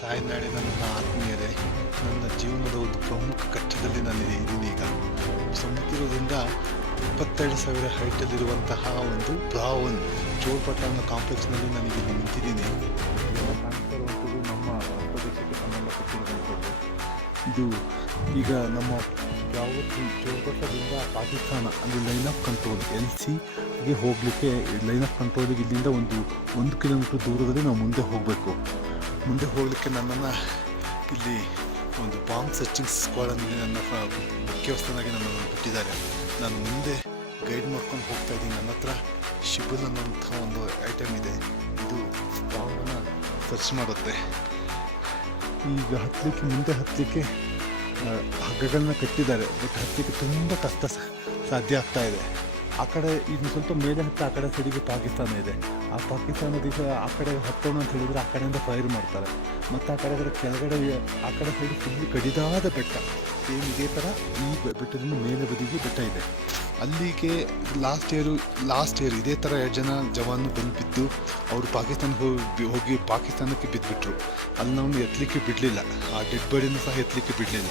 ತಾಯ್ನಾಡಿನ ನನ್ನ ಆತ್ಮೀಯರೇ, ನನ್ನ ಜೀವನದ ಒಂದು ಪ್ರಮುಖ ಘಟ್ಟದಲ್ಲಿ ನಾನಿದ್ದೀನಿ ಈಗ. ಸಮುದ್ರದಿಂದ 22,000 ಹೈಟಲ್ಲಿರುವಂತಹ ಒಂದು ಬ್ರಾವನ್ ಚೋಳ್ಪಟ್ಟ ಅನ್ನೋ ಕಾಂಪ್ಲೆಕ್ಸ್ನಲ್ಲಿ ನಾನೀಗ ನಿಂತಿದ್ದೀನಿ. ಇದೆಲ್ಲ ಕಾಣ್ತಾ ಇರುವಂಥದ್ದು ನಮ್ಮ ಪ್ರದೇಶಕ್ಕೆ ಸಂಬಂಧಪಟ್ಟಿರುವಂಥದ್ದು. ಇದು ಈಗ ನಮ್ಮ ಯಾವತ್ತು ಚೋಳ್ಪಟ್ಟದಿಂದ ಪಾಕಿಸ್ತಾನ ಅಂದರೆ ಲೈನ್ ಆಫ್ ಕಂಟ್ರೋಲ್ LCಗೆ ಹೋಗಲಿಕ್ಕೆ ಲೈನ್ ಆಫ್ ಕಂಟ್ರೋಲಿಗೆ ಇಲ್ಲಿಂದ ಒಂದು ಕಿಲೋಮೀಟ್ರ್ ದೂರದಲ್ಲಿ ನಾವು ಮುಂದೆ ಹೋಗಬೇಕು. ಮುಂದೆ ಹೋಗಲಿಕ್ಕೆ ನನ್ನನ್ನು ಇಲ್ಲಿ ಒಂದು ಬಾಂಬ್ ಸರ್ಚಿಂಗ್ ಸ್ಕ್ವಾಡಲ್ಲಿ ನನ್ನ ಮುಖ್ಯಸ್ಥನಾಗಿ ನನ್ನನ್ನು ಬಿಟ್ಟಿದ್ದಾರೆ. ನಾನು ಮುಂದೆ ಗೈಡ್ ಮಾಡ್ಕೊಂಡು ಹೋಗ್ತಾ ಇದ್ದೀನಿ. ನನ್ನ ಹತ್ರ ಶಿಬಲ್ ಅನ್ನೋಂಥ ಒಂದು ಐಟಮ್ ಇದೆ. ಇದು ಬಾಂಬನ್ನು ಸರ್ಚ್ ಮಾಡುತ್ತೆ. ಈಗ ಮುಂದೆ ಹತ್ತಲಿಕ್ಕೆ ಹಗ್ಗಗಳನ್ನ ಕಟ್ಟಿದ್ದಾರೆ. ಬಟ್ ಹತ್ತಲಿಕ್ಕೆ ತುಂಬ ಕಷ್ಟ ಸಾಧ್ಯ ಆಗ್ತಾ ಇದೆ. ಆ ಕಡೆ ಇನ್ನು ಸ್ವಲ್ಪ ಮೇಲೆ ಹತ್ತ ಆ ಕಡೆ ಸೈಡಿಗೆ ಪಾಕಿಸ್ತಾನ ಇದೆ. ಆ ಪಾಕಿಸ್ತಾನದಿಂದ ಆ ಕಡೆ ಹತ್ತೋಣ ಅಂತ ಹೇಳಿದರೆ ಆ ಕಡೆಯಿಂದ ಫೈರ್ ಮಾಡ್ತಾರೆ. ಮತ್ತು ಆ ಕಡೆ ಕೆಳಗಡೆ ಆ ಕಡೆ ಸೈಡು ಫುಲ್ಲು ಕಡಿದಾದ ಬೆಟ್ಟ. ಸೇಮ್ ಇದೇ ಥರ ಈ ಬೆಟ್ಟದಿಂದ ಮೇಲೆ ಬದಿಗೆ ಬೆಟ್ಟ ಇದೆ. ಅಲ್ಲಿಗೆ ಲಾಸ್ಟ್ ಇಯರ್ ಇದೇ ಥರ 2 ಜನ ಜವಾನು ಬಿದ್ದು ಅವರು ಹೋಗಿ ಪಾಕಿಸ್ತಾನಕ್ಕೆ ಬಿದ್ದುಬಿಟ್ರು. ಅಲ್ಲಿ ನಾವು ಎತ್ತಲಿಕ್ಕೆ ಬಿಡಲಿಲ್ಲ. ಆ ಡೆಡ್ ಬಾಡಿನೂ ಸಹ ಎತ್ತಲಿಕ್ಕೆ ಬಿಡಲಿಲ್ಲ.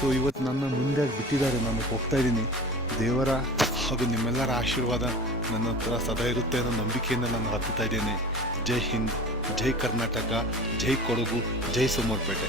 ಸೊ ಇವತ್ತು ನನ್ನ ಮುಂದೆ ಬಿಟ್ಟಿದ್ದಾರೆ. ನಾನು ಹೋಗ್ತಾ ಇದ್ದೀನಿ. ದೇವರ ಹಾಗೂ ನಿಮ್ಮೆಲ್ಲರ ಆಶೀರ್ವಾದ ನನ್ನ ಹತ್ರ ಸದಾ ಇರುತ್ತೆ ಅನ್ನೋ ನಂಬಿಕೆಯಿಂದ ನಾನು ಹತ್ತುತ್ತಾ ಇದ್ದೇನೆ. ಜೈ ಹಿಂದ್, ಜೈ ಕರ್ನಾಟಕ, ಜೈ ಕೊಡಗು, ಜೈ ಸೋಮವಾರಪೇಟೆ.